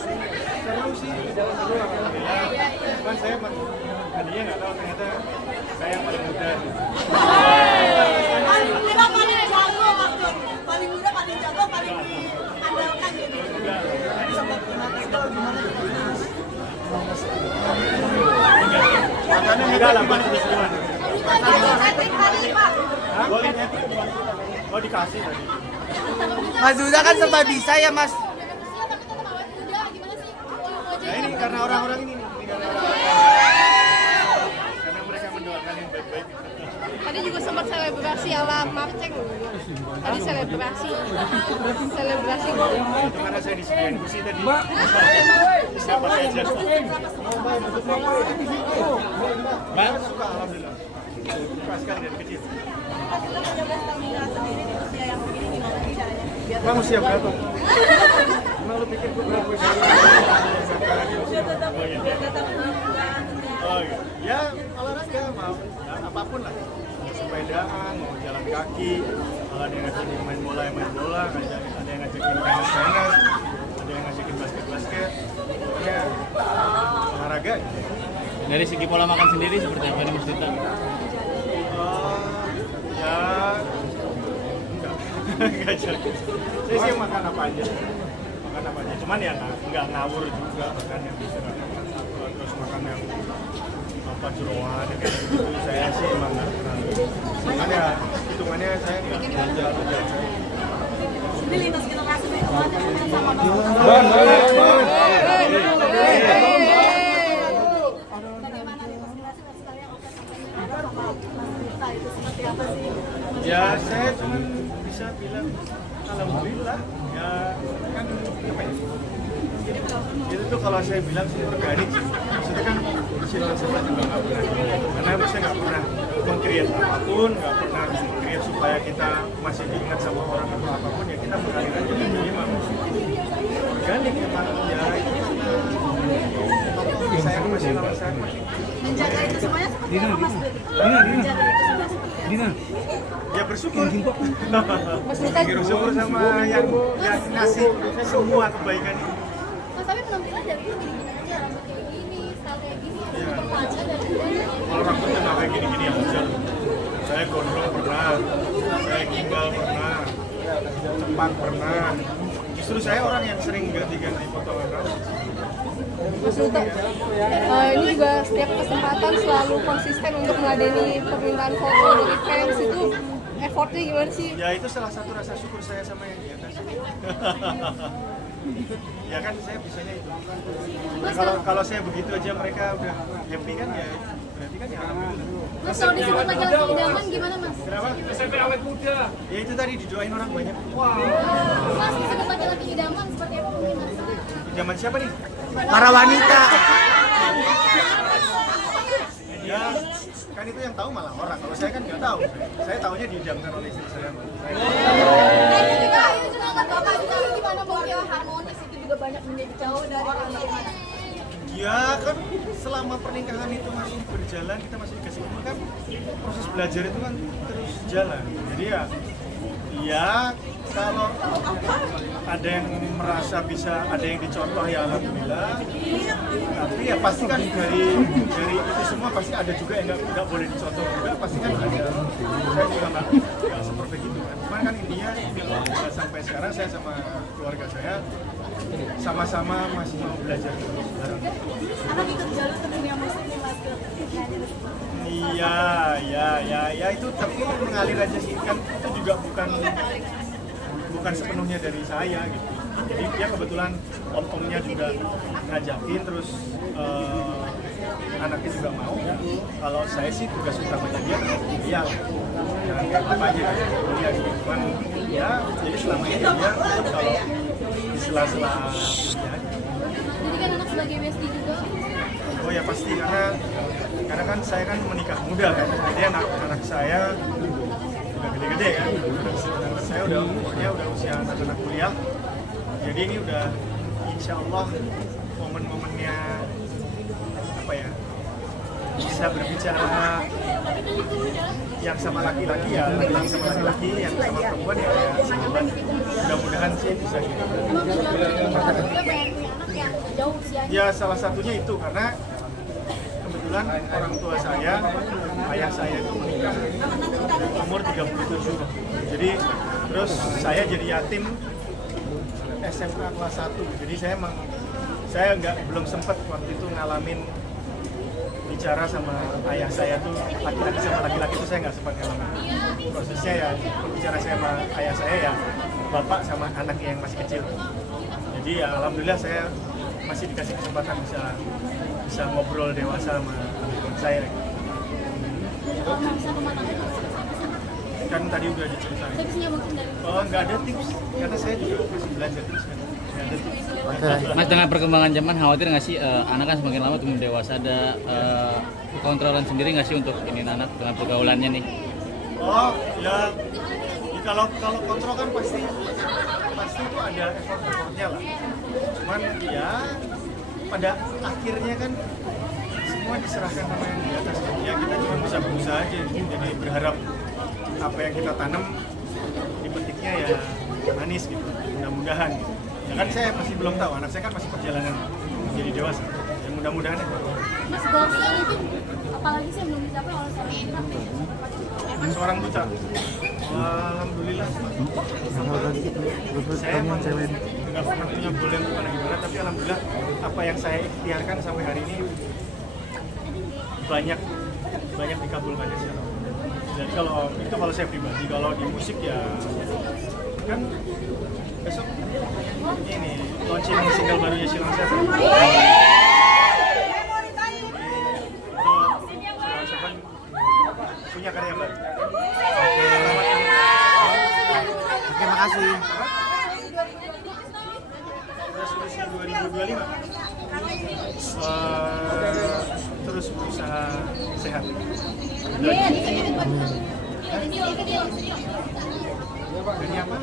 seru sih, seru alhamdulillah. Cuman saya tadinya nggak tahu ternyata saya yang paling muda. Paling muda, paling jago maksud. Paling muda, paling jago, paling diandalkan gitu. Sobat Matego gimana? Makanya enggak lah, Mas, seruan. Boleh nyetrik. Oh, dikasih tadi. Mas Duda kan serba bisa ya Mas. Nah ini karena orang-orang ini karena mereka mendoakan yang baik-baik. Tadi juga sempat selebrasi ala Marceng. Tadi selebrasi kok. Itu karena saya disediain kursi tadi. Siapa aja. Mbak suka alhamdulillah. Suka sekali dari kecil. Kamu siap berapa? Emang lu pikir gue berapa? Oh iya. Ya olahraga mau apapun lah. Mau sepedaan, mau jalan kaki, kalau ada yang ngajakin main bola, ada yang ngajakin tenis, ada yang ngajakin basket. Ya olahraga. Dari segi pola makan sendiri seperti apa nih Mas Dita? Ya enggak jago. Saya sih makan apa aja. Cuman ya nggak ngawur juga, makan yang bisa makan satu terus makan yang apa jeroan kayak gitu. Saya sih emang nggak pernah. Cuman ya hitungannya saya nggak belanja atau jajan. Ini lintas generasi sama Ya saya cuma bisa bilang alhamdulillah ya kan apa ya itu tuh kalau saya bilang sih organik sih maksudnya kan sifat juga nggak pernah karena saya nggak pernah meng-create apapun, nggak pernah meng-create supaya kita masih diingat sama orang atau apapun, ya kita mengalir aja jadi organik emang ya itu saya masih lama saya menjaga itu semuanya seperti apa Mas menjaga itu semua seperti apa? ya bersyukur Bersyukur sama yang ngasih semua kebaikan ini. Mas tapi penampilan dari dulu gini-gini aja, rambut kayak gini, style kayak gini, aja dari dulu. Kalau rambutnya nggak kayak gini-gini aja. Saya gondrong pernah, saya gimbal pernah, cepat pernah. Justru saya orang yang sering ganti-ganti potongan rambut. Mas Duta, ini juga setiap kesempatan selalu konsisten untuk meladeni permintaan foto dari fans, itu effortnya gimana sih? Ya itu salah satu rasa syukur saya sama yang di atas. Ya kan saya bisanya itu. Nah, kalau saya begitu aja mereka udah happy kan ya berarti kan ya alhamdulillah. Mas kalau disebut laki-laki idaman gimana Mas? Kenapa? SMP awet muda. Ya itu tadi didoain orang banyak. Mas disebut laki-laki idaman seperti apa mungkin Mas? Zaman siapa nih? Para wanita. Ya kan itu yang tahu malah orang. Kalau saya kan nggak tahu. Saya tahunya diidamkan oleh istri saya. Itu juga kan Bapak juga gimana mau harmonis itu juga banyak menjadi jauh dari orang lain. Ya kan selama pernikahan itu masih berjalan, kita masih dikasih umur kan proses belajar itu kan terus jalan. Jadi ya kalau ada yang merasa bisa, ada yang dicontoh ya alhamdulillah. Tapi ya pasti kan dari itu semua pasti ada juga yang nggak boleh dicontoh juga, pasti kan ada. Saya juga nggak seperti itu kan. Cuman kan intinya sampai sekarang saya sama keluarga saya sama-sama masih mau belajar terus bareng. Akan ikut jalur ke dunia musik nih Mas ke Ya itu tapi mengalir aja sih kan itu juga bukan sepenuhnya dari saya gitu. Jadi dia kebetulan om-omnya juga ngajakin terus anaknya juga mau. Kalau saya sih tugas utamanya dia ya jangan kayak bapaknya kuliah gitu. Cuman ya jadi selama ini dia kalau di sela-sela kuliah. Jadi kan anak sebagai bestie juga. Oh ya pasti karena kan saya kan menikah muda kan, jadi anak saya udah gede-gede kan, anak saya udah umurnya udah usia anak-anak kuliah, jadi ini udah insya Allah momen-momennya apa ya bisa berbicara yang sama laki-laki ya, laki-laki sama laki-laki, yang sama perempuan ya sahabat, mudah-mudahan sih bisa gitu. Emang juga pengen punya anak ya? Ya salah satunya itu karena kebetulan orang tua saya, ayah saya itu menikah umur 37. Jadi terus saya jadi yatim SMA kelas 1. Jadi saya belum sempat waktu itu ngalamin bicara sama ayah saya tuh laki-laki sama laki-laki itu saya nggak sempat ngalamin. Prosesnya ya bicara saya sama ayah saya ya bapak sama anak yang masih kecil. Jadi ya alhamdulillah saya masih dikasih kesempatan bisa ngobrol dewasa sama anak saya. Kan tadi udah diceritain. Oh nggak ada tips karena saya juga masih belajar terus kan. Nggak ada tips. Mas, dengan perkembangan zaman khawatir nggak sih anak kan semakin lama tumbuh dewasa, ada kontrolan sendiri nggak sih untuk ini anak dengan pergaulannya nih? Oh ya, kalau kontrol kan pasti itu ada effortnya lah. Cuman ya pada akhirnya kan semua diserahkan sama yang di atas. Ya kita cuma bisa berusaha aja. Jadi berharap apa yang kita tanam dipetiknya ya manis gitu. Mudah-mudahan. Gitu. Ya kan saya masih belum tahu. Anak saya kan masih perjalanan menjadi dewasa. Ya mudah-mudahan ya. Mas goalsnya itu apalagi sih yang belum dicapai oleh Seorang duta. Alhamdulillah. Saya emang nggak pernah punya goal yang gimana, tapi alhamdulillah apa yang saya ikhtiarkan sampai hari ini banyak dikabulkan ya. Jadi kalau saya pribadi, kalau di musik ya kan besok ini launching single barunya Silang Seven. Punya karya baru. Oke, makasih. Resolusi 2025 terus berusaha sehat. Dan apa?